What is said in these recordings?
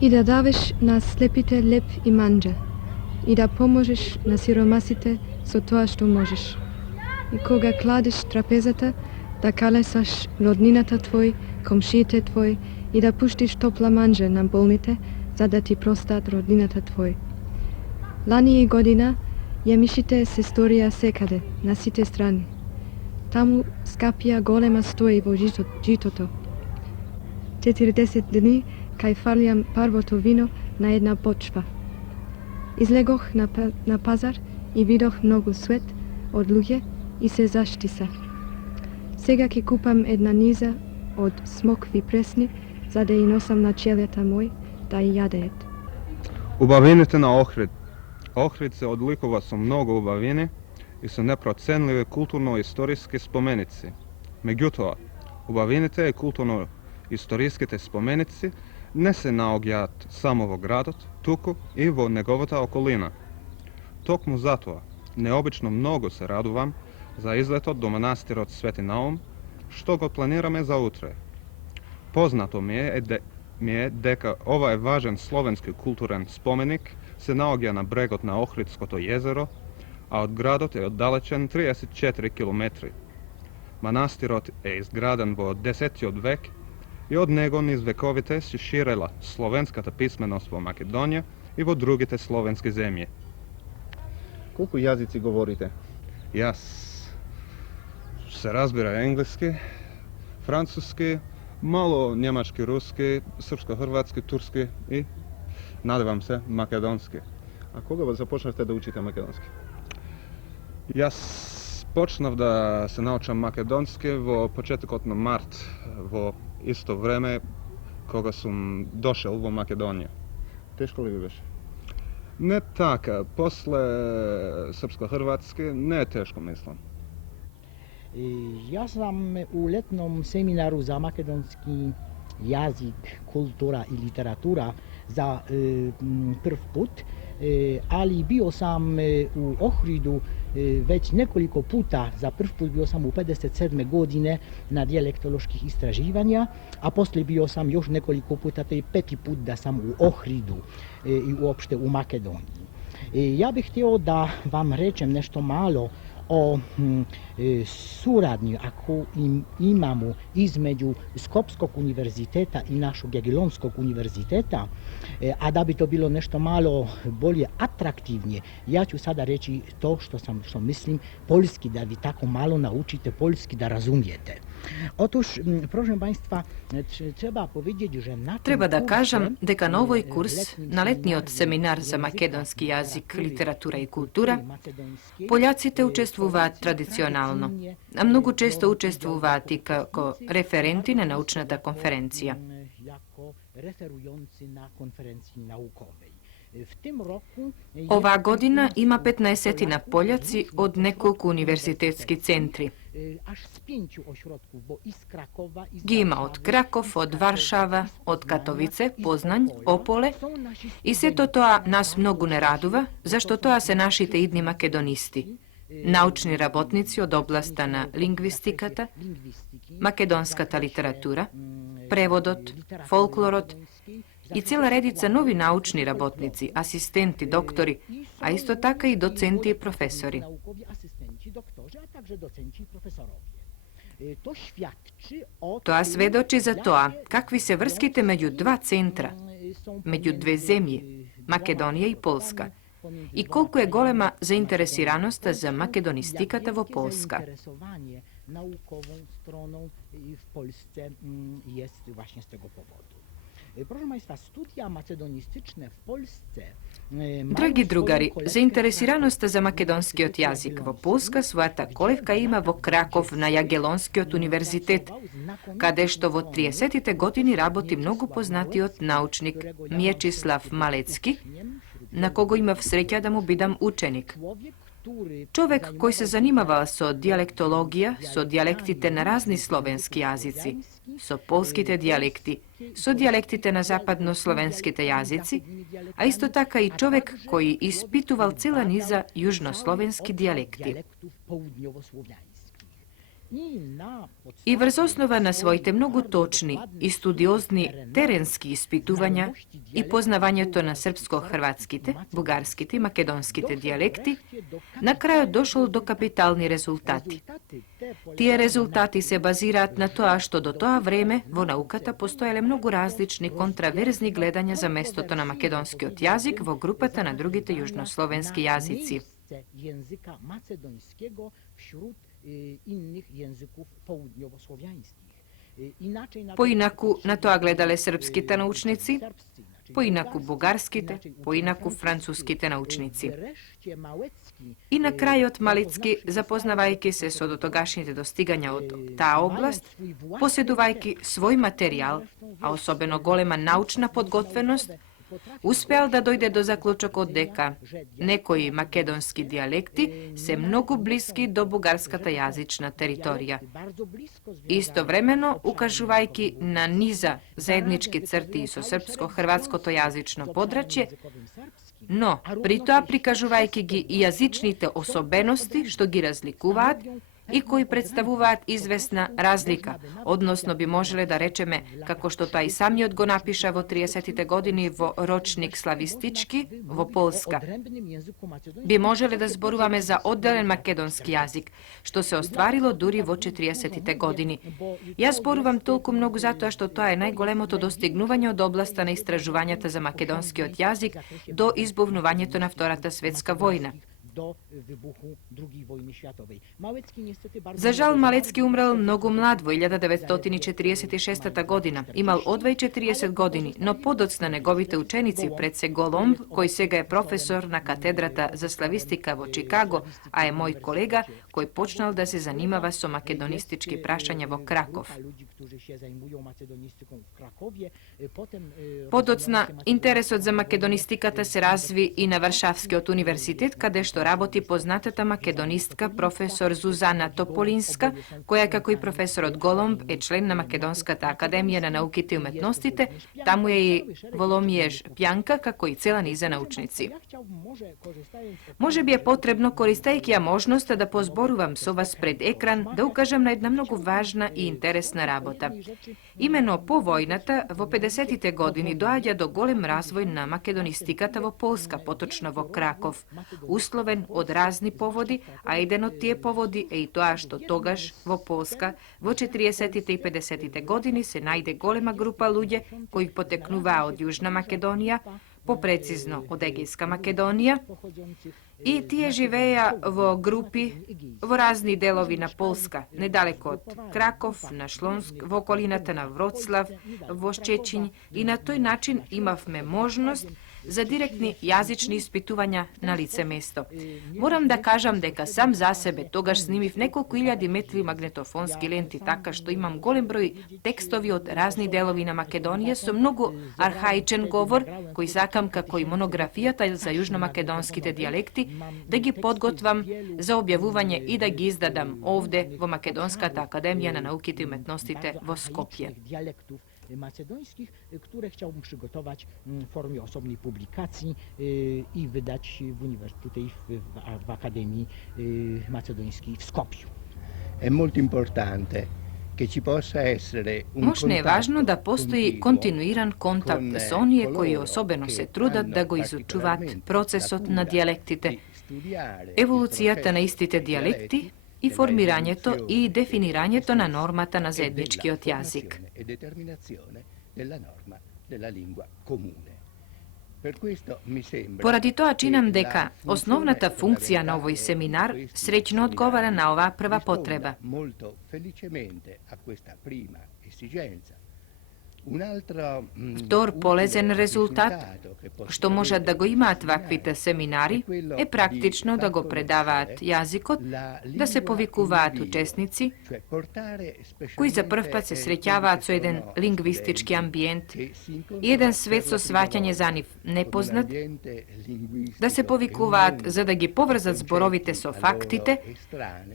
I da daveš na slepite lep i manđa. I da pomožeš na siromasite so тоа što možeš. I kога kladeš trapezата, да калесаш роднината твој, комшиите твој и да пуштиш топла манжа на болните, за да ти простат роднината твој. Лани и година јемишите се сторија секаде, на сите страни. Таму скапија голема стои во житото. 40 дни кај фарлјам парвото вино на една почва. Излегох на пазар и видох многу свет од луѓе и се заштиса. Сега ќе купам една низа од смокви пресни, за да ја носам на челјата мој, да ја јадеет. Убавините на Охрид. Охрид се одликува со многу убавини и со непроценливи културно-историски споменици. Меѓутоа, убавините и културно-историските споменици не се наоѓаат само во градот, туку и во неговата околина. Токму затоа, необично многу се радувам за излетот до манастирот Свети Наум, што го планираме за утре. Познато ми е дека ова е важен словенски културен споменик се наоѓа на брегот на Охридското језеро, а од градот е оддалечен 34 километри. Манастирот е изграден во 10 век и од него низ вековите се ширела словенската писменост во Македонија и во другите словенски земји. Колку јазици говорите? Јас се разбира енглески, француски, мало немачки, руски, српско-хрватски, турски и, надевам се, македонски. А кога започнавте да учите македонски? Јас почнав да се научам македонски во почетокот на март, во исто време кога сум дошел во Македонија. Тешко ли ви беше? Не така, после српско-хрватски не е тешко, мислам. Ja sam u letnom seminaru za makedonski jazik, kultura i literatura za prv put, ali bio sam u Ohridu već nekoliko puta. Za prv put bio sam u 57. godine na dijalektoloških istraživanja, a poslije bio sam još nekoliko puta, to je 5. put da sam u Ohridu i uopšte u Makedoniji. Ja bih htio da vam rečem nešto malo o suradnji ako imamo između Skopskog univerziteta i našeg Jagellonskog univerziteta, a da bi to bilo nešto malo bolje atraktivnije, ja ću sada reći to što mislim poljski, da vi tako malo naučite poljski da razumijete. Otuž, prošem państwa, treba povedjeći, že na Treba da kažem дека na ovoj kurs, na letniот семинар за македонски јазик, литература и култура, пољаците учествуваат традиционално, а многу често учествуваат и како референти на научната конференција. Оваа година има 15 пољаци од неколку универзитетски центри. Ги има од Краков, од Варшава, од Катовице, Познањ, Ополе и сето тоа нас многу не радува, зашто тоа се нашите идни македонисти, научни работници од областа на лингвистиката, македонската литература, преводот, фолклорот и цела редица нови научни работници, асистенти, доктори, а исто така и доценти и професори. Тоа сведочи за тоа какви се врските меѓу два центра, меѓу две земји, Македонија и Полска, и колку е голема заинтересираноста за македонистиката во Полска. Драги другари, заинтересираноста за македонскиот јазик во Полска својата колевка има во Краков на Јагелонскиот универзитет, каде што во 30-тите години работи многу познатиот научник Миечислав Малецки, на кого имав среќа да му бидам ученик. Човек кој се занимавал со диалектологија, со диалектите на разни словенски јазици, со полските диалекти, со диалектите на западнословенските јазици, а исто така и човек кој испитувал цела низа јужнословенски диалекти. I vrz osnova na svojite mnogo točni i studiozni terenski ispituvanja i poznavanjeto na srpsko-hrvatskite, bugarskite i makedonskite dijalekti, na kraju došlo do kapitalni rezultati. Tije rezultati se bazirat na to, što do toa vreme vo naukata postojale mnogo različni kontraverzni gledanja za mestoto na makedonski jazik vo grupata na drugite južnoslovenski jazici. Języka macedońskiego wśród innych języków południowosłowiańskich. Poinaku na to gledale srpskite naučnici, poinaku bugarskite, poinaku francuskite naučnici. I na kraju od malicki, zapoznavajki se s odotogašnjite dostiganja od ta oblast, posjeduvajki svoj materijal, a osobeno golema naučna podgotvenost, uspjel da dojde do zaključak od deka. Nekoji makedonski dijalekti se mnogo bliski do bugarskata jazična teritorija. Istovremeno ukažuvajki na niza zajednički crti so srpsko-hrvatsko to jazično podračje, no pri to prikažuvajki gi i jazičnite osobenosti što gi razlikuvat i koji predstavuvat izvesna razlika, odnosno bi možele da rečeme, kako što to i sami odgo napiša vo 30. godini vo ročnik slavistički, vo Polska. Bi možele da zboruvame za oddelen makedonski jazik, što se ostvarilo duri vo 40. godini. Ja zboruvam toliko mnogo zato što to je najgolemoto dostignuvanje od oblasta na istražuvanjata za makedonski od jazik do izbuvnuvanja to na Vtorata svjetska vojna. Do wybuchu II wojny światowej. Małecki niestety bardzo... Za žal, Malecki umrel mnogo mlad vo 1946. godina. Imal odvaj 40 godini, no podocna negovite učenici predse Golomb, koji sega je profesor na katedrata za slavistika vo Chicago, a je moj kolega koji počnal da se zanimava so makedonistički prašanja vo Krakov. Podocna interes od za makedonistikata se razvi i na Varšavski od univerzitet, kade što raboti poznatata makedonistka profesor Zuzana Topolinska, koja kako i profesor od Golomb je člen na Makedonskata akademija na naukite umetnostite, tamo je i Volomjež Pjanka, kako i cela niza naučnici. Može bi je potrebno koristajkija možnost da pozboruvam so vas pred ekran, da ukažem na jedna mnogo važna i interesna rabota. Imeno po vojnata vo 50. godini dođa do golem razvoj na makedonistikata vo Polska, potočno vo Krakov. Usloven od razni povodi, a jedan od tije povodi je i to što togaž vo Polska vo 40. i 50. godini se najde golema grupa ludje koji poteknuva od Južna Makedonija, poprecizno od Egejska Makedonija, i tije živeja vo grupi vo razni delovi na Polska, nedaleko od Krakov, na Šlonsk, vo okolinata na Vroclav, vo Ščećinj, i na toj način imavme možnost za direktni jazični ispituvanja na lice mesto. Moram da kažem deka sam za sebe togaž snimiv nekoliko iljadi metri magnetofonski lenti, taka što imam golem broj tekstovi od raznih delovi na Makedonije su mnogo arhaičen govor koji sakam kako i monografijata za južnomakedonskite dijalekti, da gi podgotvam za objavuvanje i da gi izdadam ovde vo Makedonskata akademija na naukite umetnostite vo Skopje. Macedońskich, które chciałbym przygotować w formie osobnej publikacji i wydać tutaj w Akademii Macedońskiej w Skopju. È molto importante che ci possa essere un Možno je važno da postoji kontinuiran kontakt s onije koji osobeno se trudat da go izučuvat procesot na dijalektite, evolucijata na istite dijalekti, i formiranje to i definiranje to na normata na zajednički od jazik. Poradi toa činam deka osnovna ta funkcija na ovoj seminar srećno odgovara na ova prva potreba. Vtor polezen rezultat, što može da go ima tvakvite seminari, je praktično da go predavat jazikot, da se povikuvat učesnici, koji za prv put se srećavat so jedan lingvistički ambijent, jedan svet so svaćanje za njih nepoznat, da se povikuvat za da gi povrzat zborovite so faktite,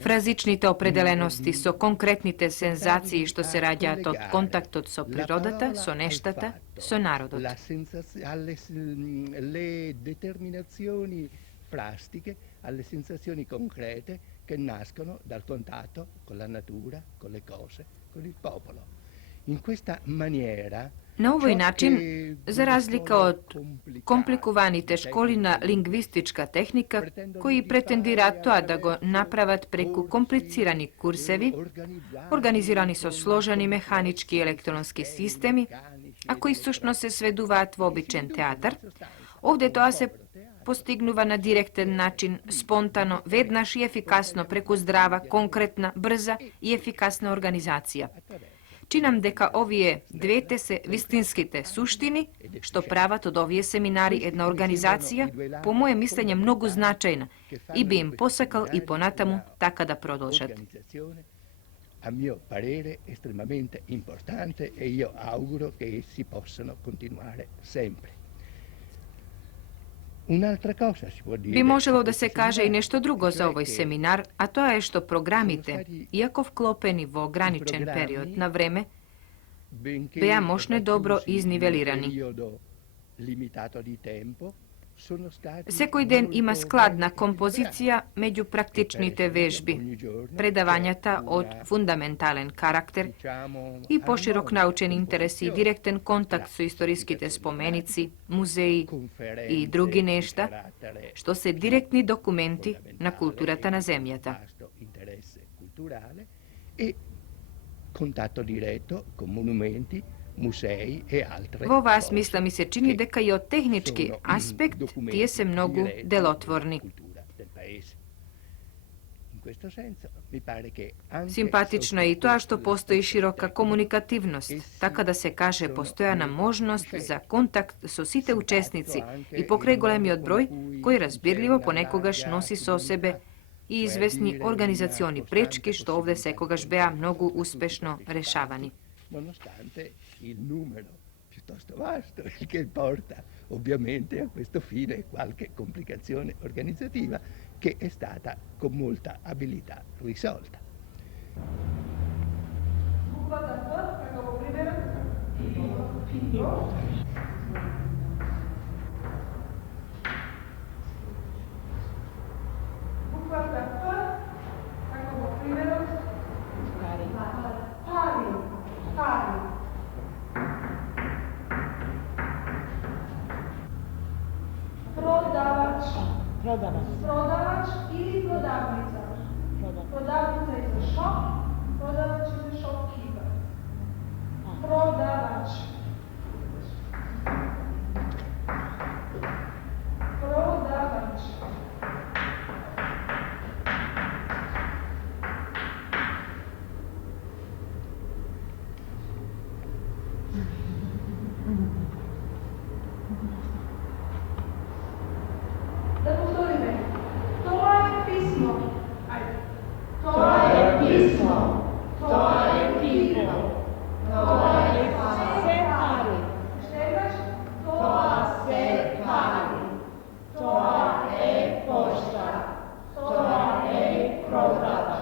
frazičnite opredelenosti so konkretnite senzaciji što se rađa od kontaktot so prirodata, so neštata, so narodot. Le determinazioni plastiche, alle sensazioni concrete che nascono dal contatto con la natura, con le cose, con il popolo. In questa maniera Na ovoj način, za razlika od komplikovanite školina lingvistička tehnika, koji pretendira to da go napravat preku komplicirani kursevi, organizirani so složeni mehanički i elektronski sistemi, a koji sušno se sveduvat v običen teatar, ovdje to se postignuva na direkten način, spontano, vednaš i efikasno preku zdrava, konkretna, brza i efikasna organizacija. Činam deka ovije dvete se vistinskite suštini, što pravat od ovije seminari jedna organizacija, po moje mišljenje mnogo značajna i bi im posakal i ponatamu taka da prodolžat. A mio parere estremamente importante e io auguro che essi possano continuare sempre. Un'altra cosa si può dire. Bi moželo da se kaže i nešto drugo za ovaj seminar, a to je što programite, iako vklopeni v ograničen period na vreme, beja možne dobro iznivelirani. Sekoj den ima skladna kompozicija među praktičnite vežbi, predavanjata od fundamentalen karakter i poširok naučen interes i direkten kontakt su istorijskite spomenici, muzeji i drugi nešta, što se direktni dokumenti na kulturata na zemljata. Contatto diretto con monumenti, musei e altre. V ova smisla mi se čini deka i od tehnički aspekt tije se mnogu delotvorni. Simpatično je i to što postoji široka komunikativnost, tako da se kaže postojana možnost za kontakt so site učesnici i pokraj golemi odbroj koji razbirljivo ponekogaš nosi so sebe i izvesni organizacioni prečki što ovdje sekogaš beja mnogo uspešno rešavani. Nonostante il numero piuttosto vasto, il che porta ovviamente a questo fine qualche complicazione organizzativa che è stata con molta abilità risolta. Prodavač ili prodavnica. Prodavnica je za shop, prodavač je za shopkeeper. Prodavač. Prodavač. Da povtorime. To je pismo. Ajde. To je pismo. To je pismo. To je se pari. Šta imaš? To se pari. To je pošta. To je prodavač.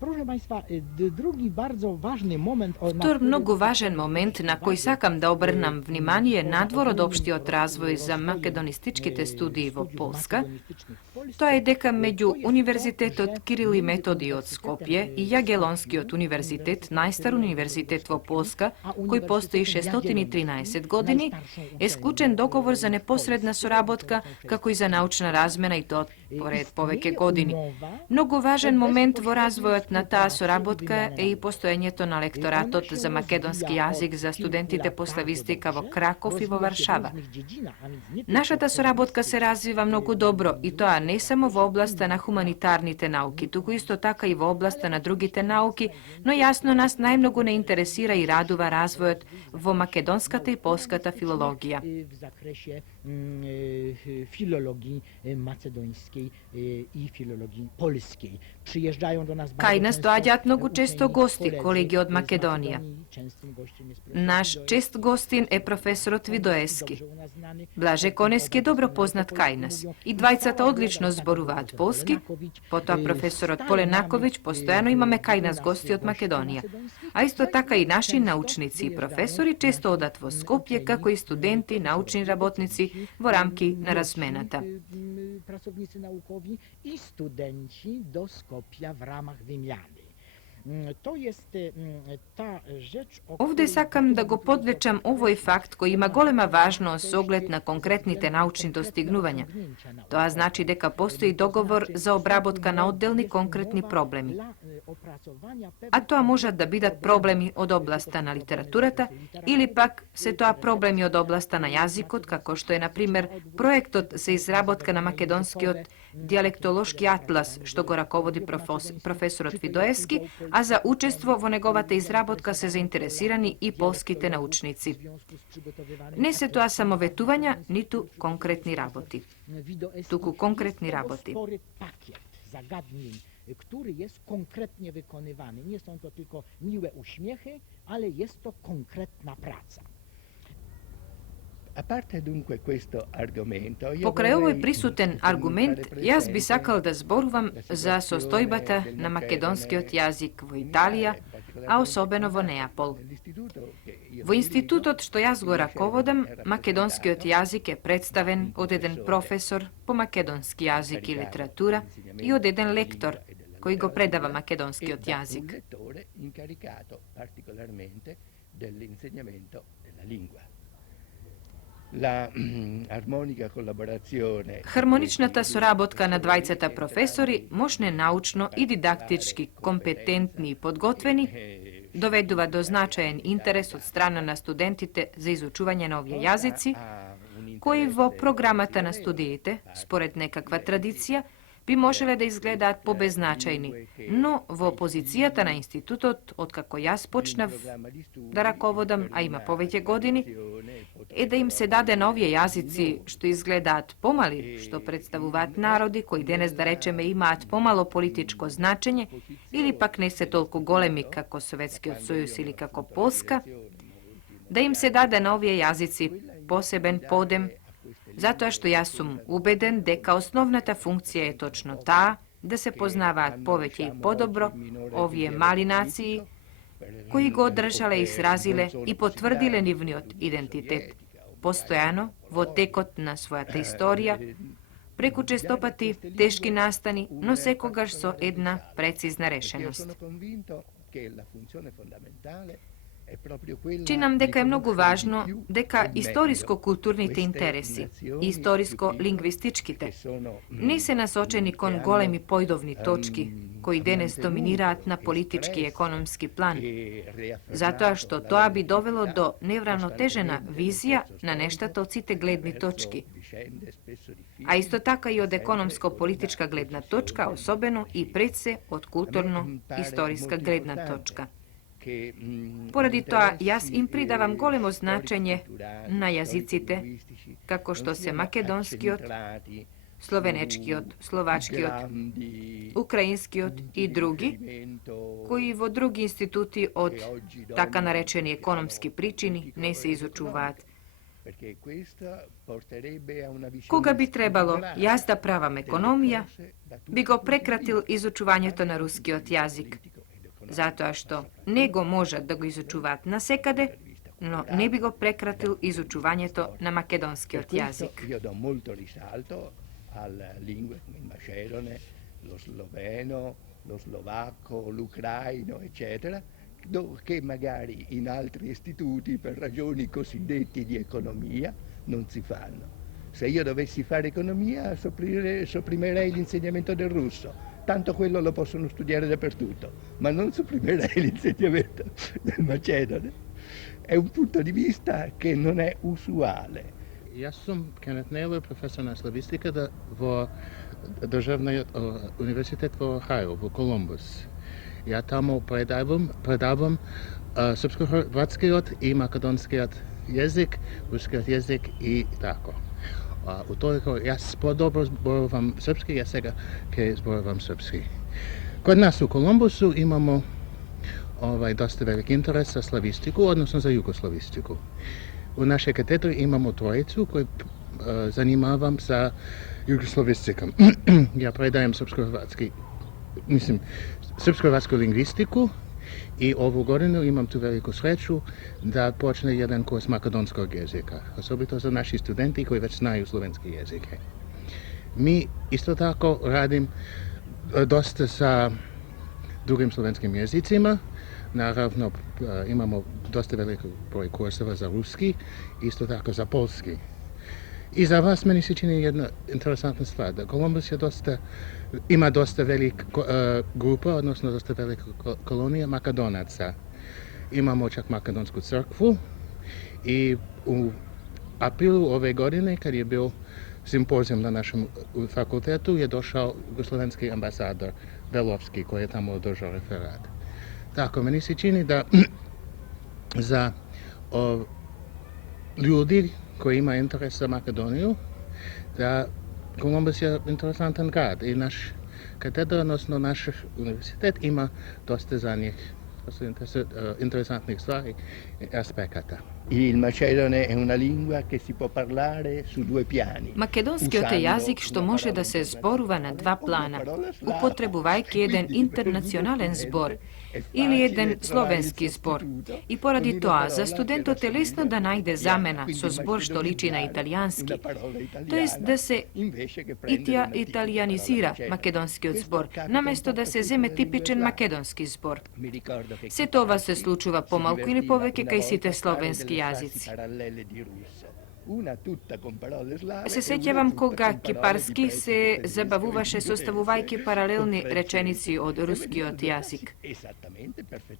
Proszę Państwa, drugi bardzo ważny moment... Втор много важен момент на кој сакам да обрнам внимание надвор од општиот развој за македонистичките студии во Полска, тоа е дека меѓу Универзитетот Кирил и Методи од Скопје и Јагелонскиот универзитет, најстар универзитет во Полска, кој постои 613 години, е склучен договор за непосредна соработка, како и за научна размена и тоа поред повеќе години. Многу важен момент во развојот на таа соработка е и постоењето на лекторатот за македонски јазик за студентите по славистика во Краков и во Варшава. Нашата соработка се развива многу добро и тоа не само во областа на хуманитарните науки, туку исто така и во областа на другите науки, но јасно нас најмногу не интересира и радува развојот во македонската и полската филологија. W zakresie filologii macedońskiej i filologii polskiej. Przyjeżdżają do nas Кај нас доаѓаат многу често гости, колеги од Македонија. Наш чест гостин е професорот Видоески. Блаже Конески е добро познат кај нас. И двајцата одлично postojano zboruvaat polski, potom profesorot Polenaković postojano imame kaj nas gosti od Makedonija. A isto taka i naši naučnici i profesori često odat vo Skopje, kako i studenti, naučni rabotnici, vo ramki na razmenata. Pracownicy naukowi i studenci do Skopja w ramach wymiany. To jest ta rzecz, Ovdje sakam da go podvečam ovoj fakt koji ima golema važnost s ogled na konkretnite naučni dostignuvanja. To znači deka postoji dogovor za obrabotka na oddelni konkretni problemi. A to može da bidat problemi od oblasta na literaturata ili pak se to problemi od oblasta na jazikot, kako što je, na primjer, projektot za izrabotka na makedonski od dijalektološki atlas, što go rakovodi profesorot Vidojevski, a za učestvo vo negovate izrabotka se zainteresirani i polskite naučnici. Ne se to samo vetuvanja, nitu konkretni raboti. Tuku konkretni raboti. Który jest konkretnie wykonywany. Nie są to tylko miłe uśmiechy, ale jest to konkretna praca. Pokraj ovoj prisuten argument, jaz bi sakal da zboruvam za sostojbata na makedonski od jazik vo Italija, a osobeno vo Neapol. Vo institutot što jaz go rakovodam, makedonski od jazik je predstaven od jedan profesor po makedonski jazik i literatura i od jedan lektor koji go predava makedonski od jazik. Harmoničnata sorabotka na dvajceta profesori možne naučno i didaktički kompetentni i podgotveni doveduva do značajen interes od strana na studentite za izučuvanje novije jazici, koji vo programata na studijite, spored nekakva tradicija, bi možele da izgledat po beznačajni, no vo pozicijata na institutot, otkako ja spočnav da rakovodam, a ima povetje godini, da im se dade novije jazici što izgledat pomali, što predstavuvat narodi koji danas da rečeme imat pomalo političko značenje, ili pak ne se toliko golemi kako Sovjetski Sojuz ili kako Polska, da im se dade novije jazici poseben podem, zato što ja sam ubeden deka osnovnata funkcija je točno ta da se poznava povetje i podobro ovije mali naciji koji go održale i srazile i potvrdile nivniot identitet postojano vo tekot na svojata istorija, preko čestopati teški nastani, no sekogaš so jedna precizna rešenost. Činam deka je mnogo važno deka istorijsko-kulturnite interesi i istorijsko-lingvističkite ne se nasočeni kon golemi pojdovni točki koji danas dominirat na politički i ekonomski plan, zato što to bi dovelo do nevravnotežena vizija na nešta cite gledni točki. A isto taka i od ekonomsko-politička gledna točka osobeno i predse od kulturno-istorijska gledna točka. Poradi toa, jaz im pridavam golemo značenje na jazicite, kako što se makedonski od, slovenečki od, slovački od, ukrajinski od i drugi, koji vo drugi instituti od taka narečeni ekonomski pričini ne se izučuvat. Koga bi trebalo jazda pravam ekonomija, bi go prekratil izučuvanje to na ruski od jazik. Zato što nego može da go izučuvat na sekade, no ne bi go prekratil izučuvanje to na makedonski od jazik. Io do molto risalto alle lingue come il macedone, lo sloveno, lo slovacco, l'ucraino, eccetera, che magari in altri istituti per ragioni cosiddetti di economia non si fanno. Se io dovessi fare economia sopprimerei l'insegnamento del russo. Tanto quello lo possono studiare dappertutto, ma non sopprimerei l'insegnamento del macedone. È un punto di vista che non è usuale. Ja sam Kenneth Naylor, profesor na slavistika vo državnoj univerzitet vo Ohio, vo Columbus. Ja tamo predavam srpsko-hrvatski i makedonski jezik, ruski jezik i tako. Utoliko ja dobro zborovam srpski, ja sega ke zborovam srpski. Kod nas u Kolumbusu imamo dosta velik interes za slavistiku, odnosno za jugoslavistiku. U našoj katedri imamo trojicu koji zanimavam sa jugoslovenistikom. Ja predajem srpsko-hrvatsku lingvistiku i ovu godinu imam tu veliku sreću da počne jedan kurs makedonskog jezika, osobito za naši studenti koji već znaju slovenski jezike. Mi isto tako radim dosta sa drugim slovenskim jezicima. Naravno, imamo dosta velik broj kurseva za ruski, isto tako za polski. I za vas meni se čini jedna interesantna stvar, da Kolumbus ima dosta velik grupa, odnosno dosta velika kolonija Makedonaca. Imamo čak Makedonsku crkvu i u aprilu ove godine, kad je bio simpozijum na našem fakultetu, je došao jugoslovenski ambasador Velovski koji je tamo održao referat. Tako, meni se čini da za ljudi koji ima interes za Makedoniju, da Kolumbus je interesantan grad i naš katedra, odnosno naš univerzitet ima dosta za njih interesantnih stvari i aspekata. Il macedone è una lingua che si può parlare su due piani. Makedonski je jazik što može da se zboruva na dva plana. Upotrebu vajke jedan internacionalen zbor ili jedan slovenski zbor. I poradi toa, za studento telesno da najde zamena so zbor što liči na italijanski. To jest da se italijanizira makedonski zbor, namesto da se zeme tipičen makedonski zbor. Se to vas se slučuva pomalku ili poveke kaj site slovenski jazici. Se sećavam koga kiparski se zabavuvaše sostavuvajke paralelni rečenici od ruski od jazik.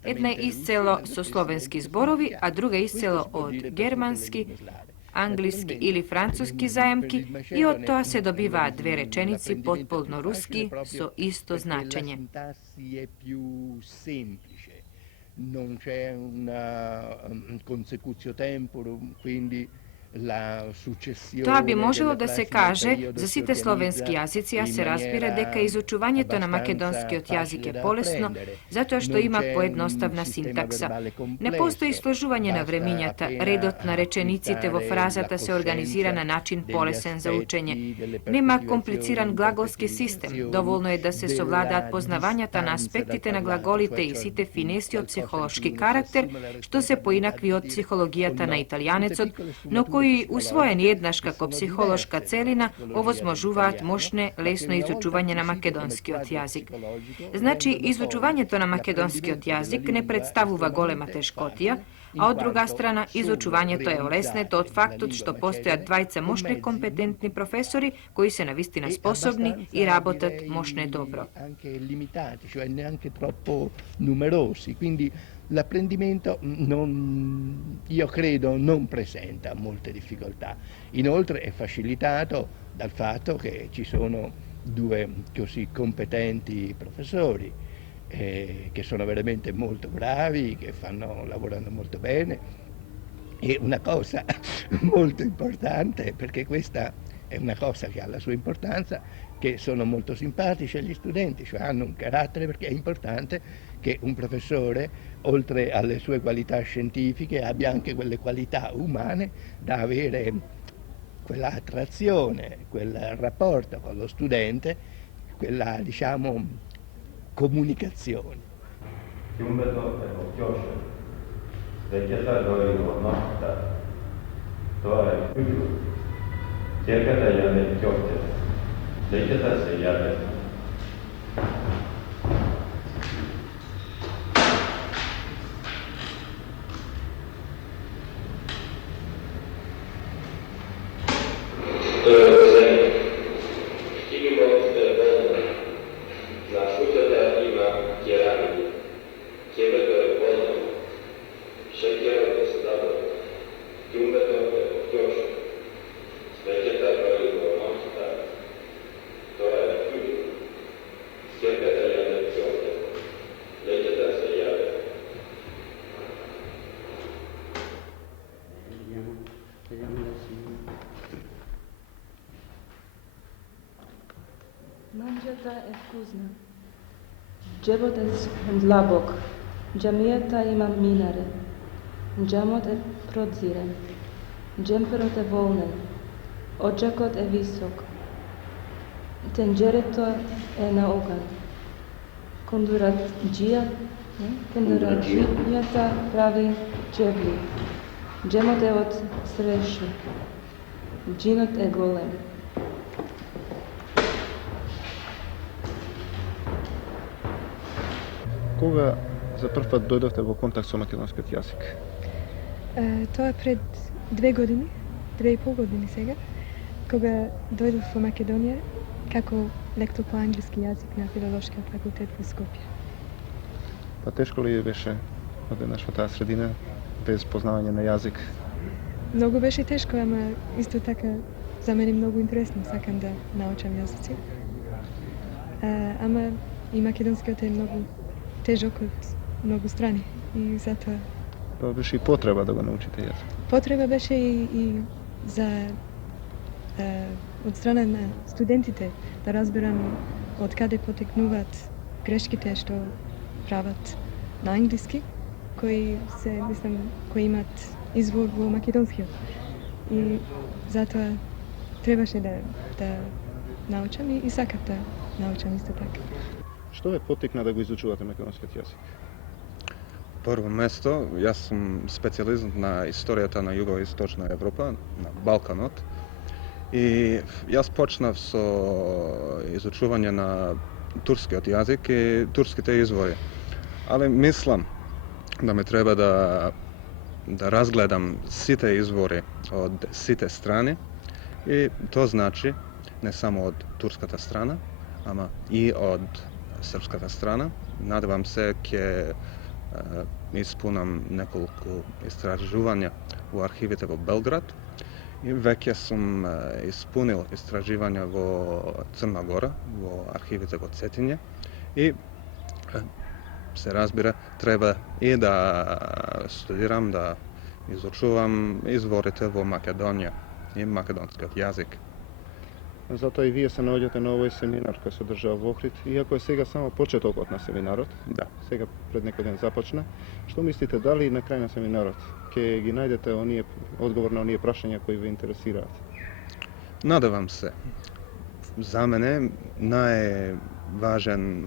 Jedna je iscelo so slovenski zborovi, a druga iscelo od germanski, anglijski ili francuski zajamki i od toa se dobiva dve rečenici potpolno ruski so isto značenje. Non c'è una consecutio temporum, quindi To bi moželo da se kaže za site slovenski jazici, a se razbira deka izučuvanje to na makedonski od jazike bolesno, zato što ima pojednostavna sintaksa. Ne postoji složuvanje na vreminjata, redot na rečenici te vo frazata se organizira na način polesen za učenje. Nema kompliciran glagolski sistem, dovoljno je da se sovlada poznavanjata na aspektite na glagolite i site finesi od psihološki karakter, što se poinakvi od psihologijata na italijanecot, no koji usvojen jednaš kako psihološka celina, ovo zmožuvat mošne lesno izučuvanje na makedonski od jazik. Znači, izučuvanje to na makedonski od jazik ne predstavuva golema teškotija, a od druga strana, izučuvanje to je olesne, to od faktu što postoja dvajca mošne kompetentni profesori koji se na vistina sposobni i rabotat mošne dobro. L'apprendimento io credo non presenta molte difficoltà. Inoltre è facilitato dal fatto che ci sono due così competenti professori che sono veramente molto bravi, che lavorano molto bene. E una cosa molto importante, perché questa è una cosa che ha la sua importanza, che sono molto simpatici agli studenti, cioè hanno un carattere, perché è importante che un professore, oltre alle sue qualità scientifiche, abbia anche quelle qualità umane da avere quella attrazione, quel rapporto con lo studente, quella, diciamo, comunicazione. Mangiata è vkusna. Dževotes mdlabok. Džamijeta ima minare. Džamot je prodziren. Džemperot je volnen. Оджакот е висок. Тенџерето е на оган. Кондураджијата прави джебли. Джемот е од среши. Джинот е голем. Кога за прв пат дојдовте во контакт со македонскиот јазик? Тоа пред 2 години, 2,5 години сега, кога дојдов во Македонија како лектор по англиски јазик на Филолошкиот факултет во Скопје. Па тешко ли беше одеднаш во таа средина без познавање на јазик? Многу беше тешко, ама исто така за мене многу интересно, сакам да научам јазици. Ама и македонскиот е многу тежок од многу страни и затоа Тоа беше и потреба да го научите јазик. потреба беше и за од страна на студентите да разберам од каде потекнуваат грешките што прават на англиски, кои се, мислам, кои имаат извор во македонскиот. И затоа требаше да научам и сакав да научам исто така. Што ве поттикна да го изучувате македонскиот јазик? Прво место, јас сум специјалист на историјата на југоисточна Европа, на Балканот. И јас почнав со изучување на турскиот јазик и турските извори. Али мислам да ме треба да разгледам сите извори од сите страни и тоа значи не само од турската страна, ама и од српската страна. Надевам се ќе испунам неколку истражувања во архивите во Белград и веќе сум испунил истражувања во Црна Гора, во архивите во Цетиње и се разбира треба и да студирам, да изучувам изворите во Македонија и македонскиот јазик. Затоа и вие се наоѓате на овој семинар кој се одржава во Охрид, иако е сега само почетокот на семинарот. Да. Сега пред некој ден започна. Што мислите, дали на крај на семинарот ќе ги најдете одговор на оние прашања кои ве интересираат? Надевам се. За мене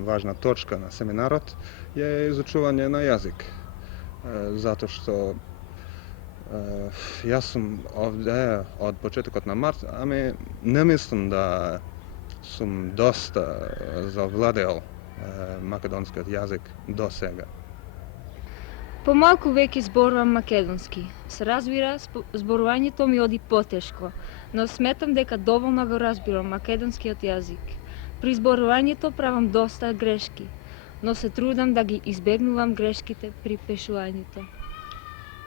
важна точка на семинарот е изучување на јазик. Затоа што јас сум овде од почетокот на март, ами не мислам да сум доста завладеал македонскиот јазик до сега. Помалку веќе зборувам македонски. Се разбира, зборувањето ми оди потешко, но сметам дека доволно го разбирам македонскиот јазик. При зборувањето правам доста грешки, но се трудам да ги избегнувам грешките при пишувањето.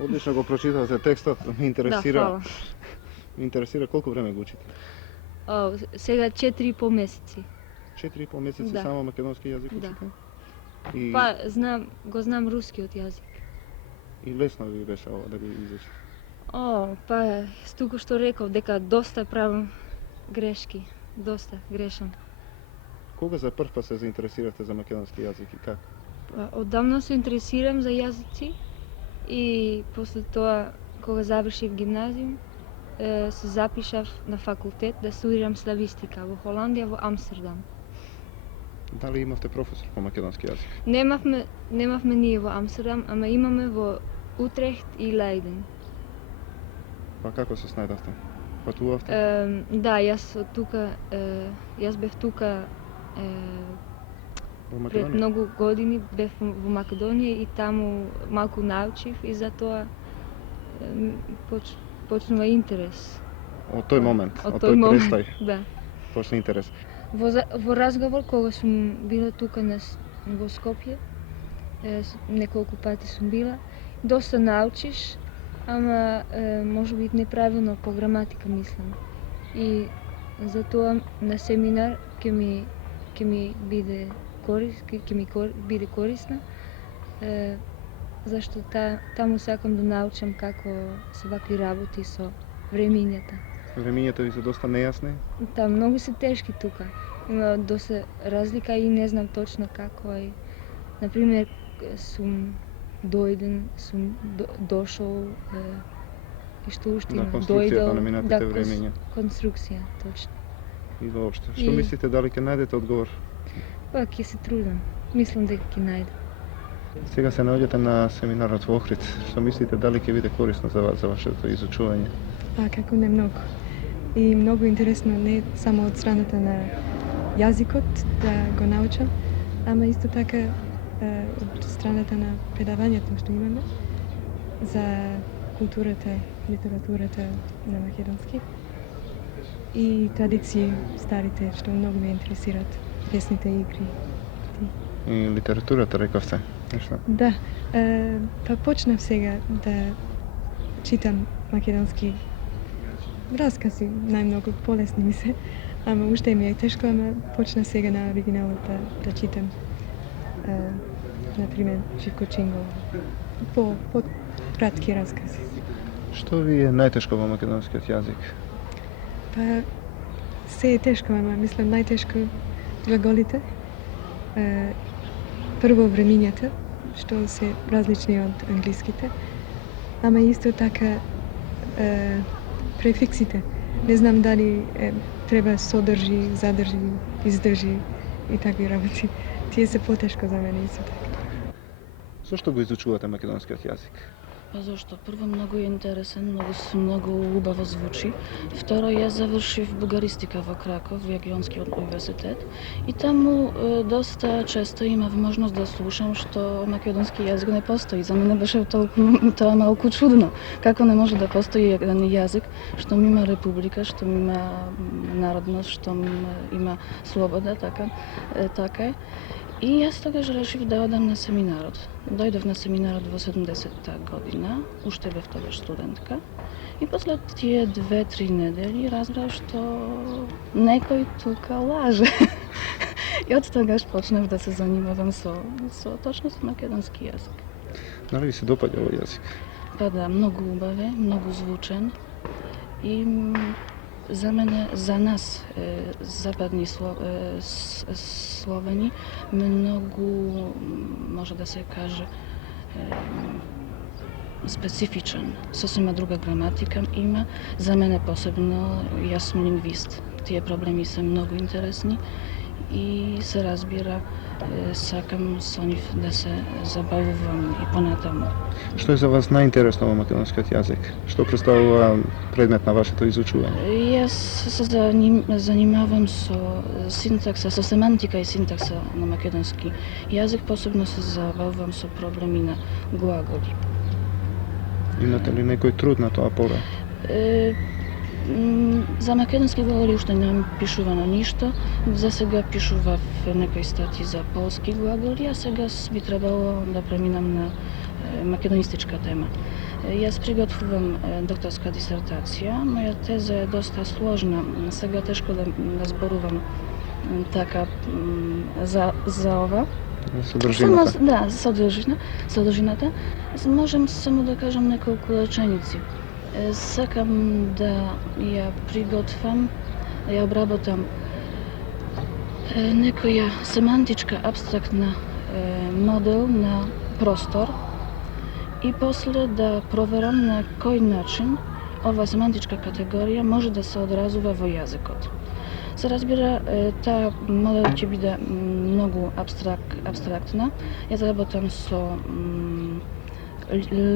Одлично го прочитавте текстот, ме интересира. Да, фала. Ме интересира колку време го учите? Сега 4,5 месеци. 4,5 месеци Да. само македонски јазик Да. учите? И, Па, го знам рускиот јазик. и лесно ви беше ова да го изучите? Па, туку што реков дека доста правам грешки, доста грешам. Кога за прв пат се заинтересирате за македонски јазик и како? Па, оддавна се интересирам за јазици и после тоа, кога завршив гимназиум, се запишав на факултет да студирам славистика во Холандија, во Амстердам. Дали имавте професор по македонски јазик? Немавме ние во Амстердам, ама имаме во Утрехт и Лејден. Па како се снајдавте? Патувавте? Да, јас бев тука Во пред Македонија? многу години, бев во Македонија и таму малку научив и затоа почнува интерес. Од тој момент, Од од тој тој момент, престој, да. почна интерес. Во разговор кога сум била тука во Скопје, неколку пати сум била, доста научиш, ама можеби неправилно по граматика мислам. И затоа на семинар ќе ми биде корисна, зашто таму сакам да научам како се вакви работи со времињата. Времињата ви се доста нејасни? Да, многу се тешки тука. Има доста разлика и не знам точно како е. Например, сум дојден, сум дошол, и што уште На имам. конструкцијата на минатите да, времења. конструкција, точно. И воопште. Што И- мислите, дали ќе најдете одговор? Па, ќе се трудам. Мислам дека ќе најдам. Сега се наоѓате на семинарот во Охрид. Што мислите, дали ќе биде корисно за вас, за вашето изучување? Како не многу. И многу интересно не само од страната на јазикот да го научам, ама исто така од страната на предавањето што имаме за културата, литературата на македонски и традиции старите што многу ме интересираат, песните игри. И литературата, рековте, нешто? Да, па почнав сега да читам македонски раскази, најмногу полесни ми се, ама уште ми е тешко, ама почна сега на оригиналот да читам. Например, Живко Чингол, по кратки раскази. Што ви е најтешко во македонскиот јазик? Па, се е тешко, ама мислам најтешко глаголите. Прво времињата, што се различни од англиските, ама исто така префиксите. Не знам дали треба содржи, задржи, издржи и такви работи. Тие се потешко за мене исто така. Зошто го изучувате македонскиот јазик? Па зашто? Прво многу е интересен, многу убаво звучи. Второ, јас завршив бугаристика во Краков, во Јагелонскиот универзитет. И таму доста често имав можност да слушам што македонски јазик не постои. За мене беше тоа малку чудно. Како не може да постои еден јазик што има република, што има народност, што има слобода, така е. И јас тогаш решив да одам на семинарот. Дојдов на семинарот во 70-та година, уште бев тогаш студентка. И после тие 2-3 недели разбрав што некој тука лаже. И од тогаш почнав да се занимавам точно со македонски јазик. Нали ви се допаѓа овој јазик? Па да, многу убав е, многу звучен. И за мене, за нас, западни словени, многу, може да се каже, специфичен. Сосема друга граматика има. За мене посебно, јас сум лингвист. Тие проблеми се многу интересни и се разбира, сакам со нив да се забавувам и понатаму. Што е за вас најинтересно во македонскиот јазик? Што представува предмет на вашето изучување? Јас се занимавам со синтакса, со семантика и синтакса на македонски јазик, посебно се забавувам со проблеми на глаголи. Имате ли некој труд на тоа поле? За македонски глаголи уште не пишувано ништо. За сега пишував некои стати за полски глаголи, а сега би требало да преминам на македонистичка тема. Јас приготвувам докторска дисертација. Моја теза е доста сложна. Сега тешко да зборувам така за ова. Содржината. Да, содржината. Можам само да кажам неколку реченици. Сакам да ја приготвам, да ја обработам некоја семантичка, абстрактна модел на простор и после да проверам на кој начин ова семантичка категорија може да се одразува во јазикот. Се разбира, таа модел ќе биде многу абстрактна. Јас работам со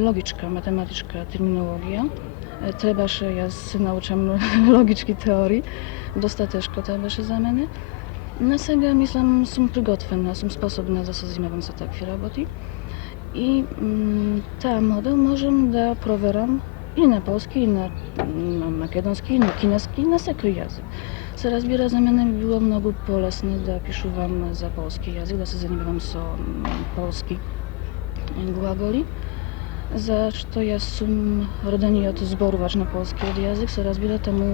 логичка, математичка терминологија. Требаше јас се научам логички теории. Доста тешко тоа беше за мене. На сега мислам сум приготвена, сум способна да се занимавам со такви работи. И таа модел можам да проверам и на полски, и на македонски, и на кинески, и на секој јазик. Се разбира, за мене би било многу полесно да пишувам за полски јазик, да се занимавам со полски глаголи, зашто јас сум родениот зборувач на полскиот јазик. Се разбира, таму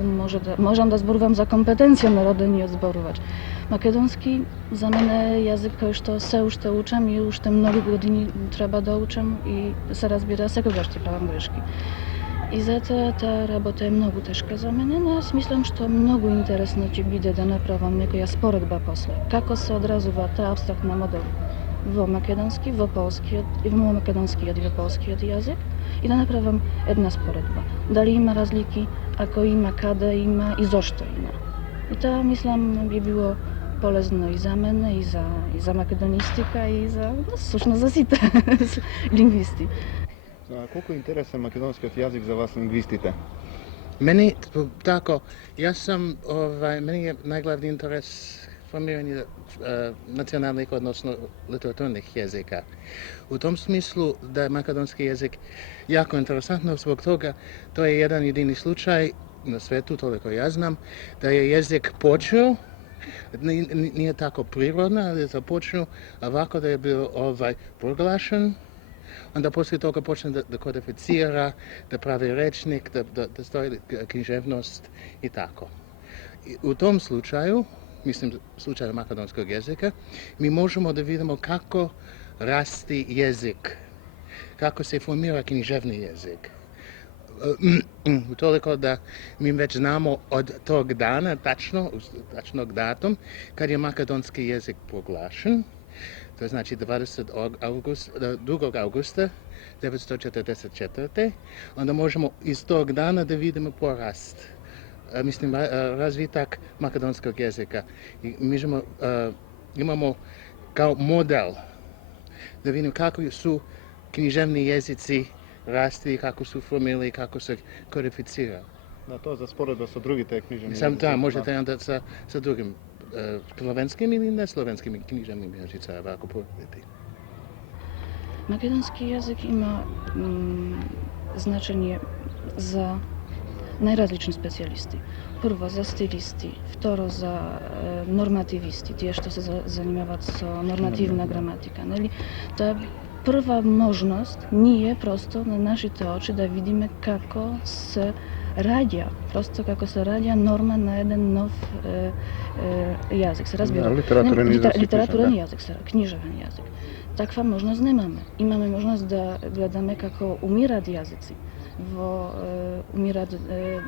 можам да зборувам за компетенција на родениот зборувач. Македонски за мене е јазик кој што се уште учам и уште многу години треба да учам и се разбира, секогаш ќе правам грешки. И затоа таа работа е многу тешка за мене, но јас мислам што многу интересно ќе биде да направам некоја споредба после. Како се одразува таа абстрактна модел во македонски, во полскиот и во македонскиот и во полскиот јазик, I da napravim jedna sporedba. Da li ima razliki, ako ima, kada ima i zašto ima. I to, mislim, bi bilo polezno i za mene, i za makedonistika, i za, sušno za site lingvisti. Koliko je interesan makedonski jezik za vas lingvistite? Meni tako, meni je najglavniji interes formiranje nacionalnih, odnosno literaturnih jezika. U tom smislu da je makedonski jezik jako interesantno, zbog toga to je jedan jedini slučaj na svetu, toliko ja znam, da je jezik počeo, nije tako prirodno, ali je započeo ovako da je bio proglašen, onda poslije toga počne da kodificira, da pravi rečnik, da stoji književnost i tako. U tom slučaju, mislim slučaju makedonskog jezika, mi možemo da vidimo kako rasti jezik, kako se formira književni jezik. Toliko da mi već znamo od tog dana, tačnog datum, kad je makedonski jezik proglašen. To znači 2. augusta 1944. Onda možemo iz tog dana da vidimo porast. Mislim, razvitak makedonskog jezika. I mi imamo kao model da vidimo kako su književni jezici rasti, kako su formirali, kako se kodificirali. Da, to za sporedba sa drugi te književni Sam tam, možete onda sa drugim slovenskim ili neslovenskim književnim jezicima ovako porediti. Makedonski jezik ima značenje za najrazličniji specijalisti. Prvo za stilisti, vtoro za normativisti, tie što se zanimavaju sa normativna gramatika. Ta prva možnost nije prosto na našite oči da vidimo kako se rađa, prosto kako se rađa norma na jedan nov jezik. Se razbira. Literaturni jezik, književni jezik. Takva možnost nemamo. Imamo možnost da gledamo kako umiraju jezici. Umira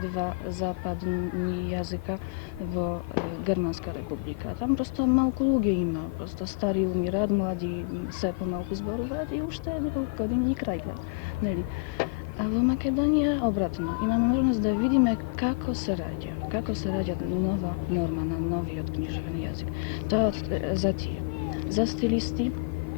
dva zapadni jezika v Germanska republika. Tam prosto malko luge ima. Prosto stari umiraju, mladi se pomalku zboruvaju i ušte nekoliko godina i kraj gleda. A v Makedoniji obratno. Imamo možnost da vidimo kako se rađa nova norma na novi odknjiževani jezik. To za tije. Za stilisti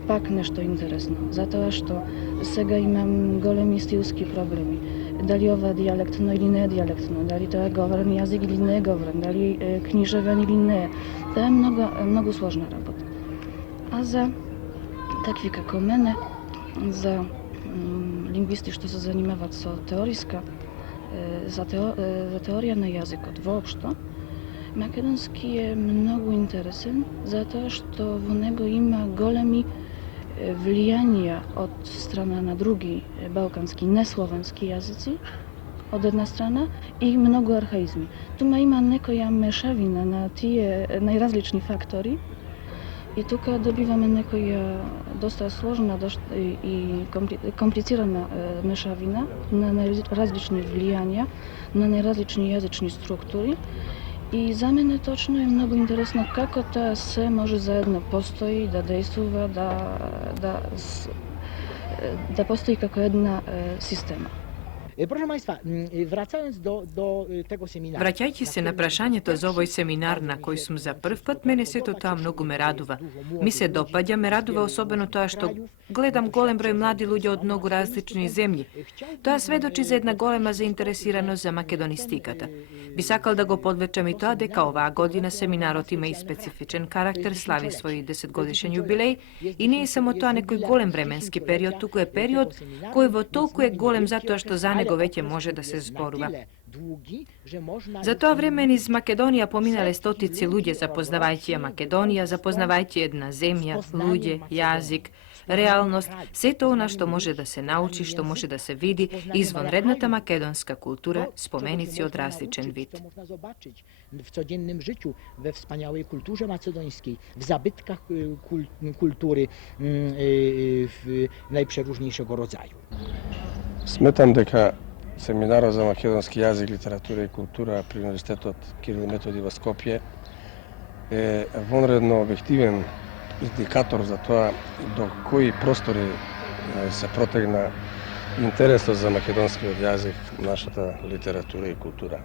pak nešto interesno, zato što сега imam golemi stilski problemi. Da li ova dijalektno ili ne dijalektno, da li to je govoren jezik ili ne govoren, da li književan ili ne. To je mnogo složna rabota. A za takvi kako mene, za lingvisti što se zanimavaju so teorijska, za teorija na jezikot uopšto, makedonski je mnogo interesan, zato što v nego ima golemi влияние od strana na drugi balkanski, neslovenski jezici, od jedna strana, i mnogo arhaizmi. Tuma ima nekoja mešavina na tije najrazlični faktori i tuka dobivamo nekoja dosta složna i komplicirana mešavina na najrazlični vlijanja, na najrazlični jezični strukturi. I za mene točno je mnogo interesno kako to sve može zajedno postoji, da dejstvuva, da postoji kako jedna sistema. Proszę Państwa, wracając do tego seminara. Vraćajući se na prašanje to za ovoj seminar na koji sam za prv pat, mene sve to mnogo me raduva. Mi se dopadja, me raduva osobeno to što gledam golem broj mladi ljudi od mnogo različnih zemlji. To svedoči za jedna golema zainteresiranost za makedonistikata. Bi sakal da go podvečam i to, deka ova godina seminarot ima i specifičan karakter, slavi svoj 10-godišnji jubilej i nije samo to nekoj golem vremenski period, tuko je period koji toliko je golem zato što za nego veće može da se zboruva. Za to vremen iz Makedonija pominale stotici ludje zapoznavajući Makedonija, zapoznavajući jedna zemlja, ludje, jazik, realnost, sve to ono što može da se nauči, što može da se vidi, izvanrednata makedonska kultura, spomenici od različen vid. W codziennym życiu, we wspaniałej kulturze macedońskiej, w zabytkach kultury najprzeróżniejszego rodzaju. Smetam дека семинарот за македонски јазик, литература и култура при Универзитетот Кирил и Методи во Скопје е вонредно објективен индикатор за тоа до кои простори се протегна интересот за македонскиот јазик, нашата литература и култура.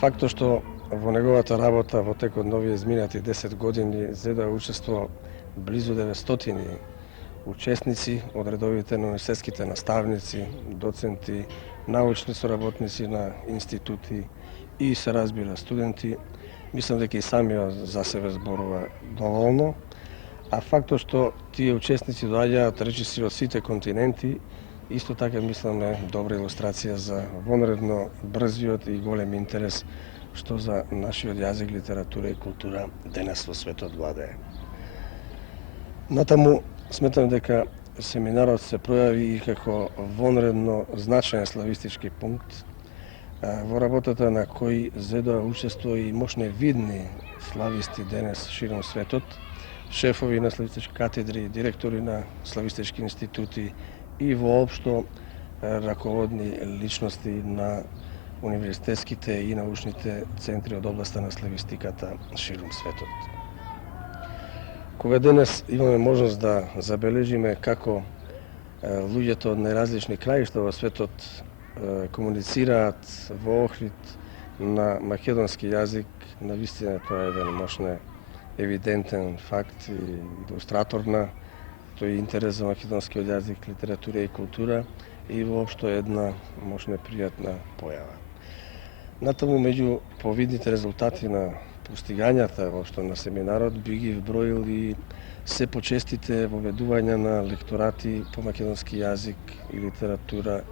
Фактот што во неговата работа во текот на овие изминати 10 години зеда учество близу 900 учесници од редовите на университетските наставници, доценти, научни соработници на институти и се разбира студенти. Мислам дека и самиот за себе зборува доволно, а фактот што тие учесници доаѓаат речиси од сите континенти, исто така мислам е добра илустрација за вонредно брзиот и голем интерес што за нашиот јазик, литература и култура денес во светот владее. Натаму сметам дека семинарот се пројави и како вонредно значаен славистички пункт во работата на кој зедоа учество и мощни видни слависти денес широм светот, шефови на славистички катедри, директори на славистички институти и воопшто раководни личности на универзитетските и научните центри од областа на славистиката широм светот. Кога денес имаме можност да забележиме како луѓето од најразлични краишта во светот комуницираат во Охрид на македонски јазик, навистина тоа е еден мощен евидентен факт и илустратор на тој интерес за македонскиот јазик, литература и култура и воопшто една мощна пријатна појава. Натаму меѓу повидните резултати на постигањата воопшто на семинарот би ги вброил и се почестите воведувања на лекторати по македонски јазик и литература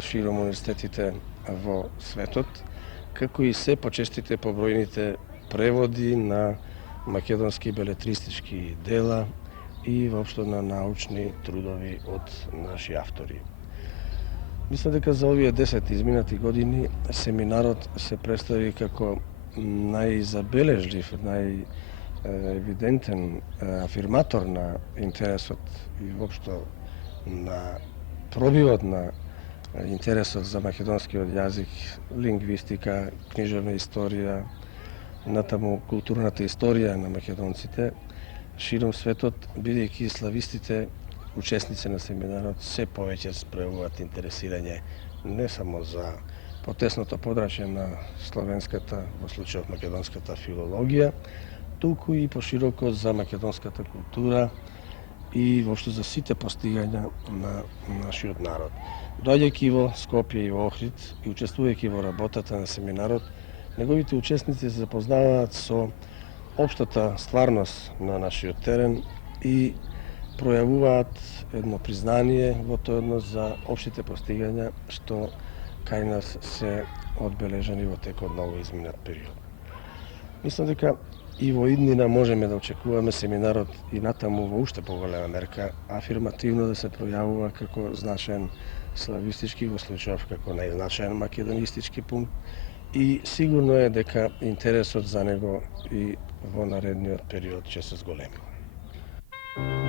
широм универзитетите во светот, како и се почестите побројните преводи на македонски белетристички дела и воопшто на научни трудови од наши автори. Мислам дека за овие 10 изминати години семинарот се представи како најзабележлив, најевидентен афирматор на интересот и воопшто на пробивот на интересот за македонскиот јазик, лингвистика, книжевна историја, натаму културната историја на македонците широм светот, бидејќи славистите учесници на семинарот се повеќе пројавуваат интересирање не само за потесното подрачје на словенската, во случајот македонската филологија, туку и пошироко за македонската култура и воопшто за сите постигања на нашиот народ. Доаѓајќи во Скопје и во Охрид и учествувајќи во работата на семинарот, неговите учесници се запознаваат со општата стварност на нашиот терен и пројавуваат едно признание во тој однос за општите постигања што кај нас се одбележани во текот на овој изминат период. Мислам дека и во иднина можеме да очекуваме семинарот и натаму во уште поголема мерка афирмативно да се пројавува како значаен славистички, во случајов како најзначаен македонистички пункт и сигурно е дека интересот за него и во наредниот период ќе се зголеми.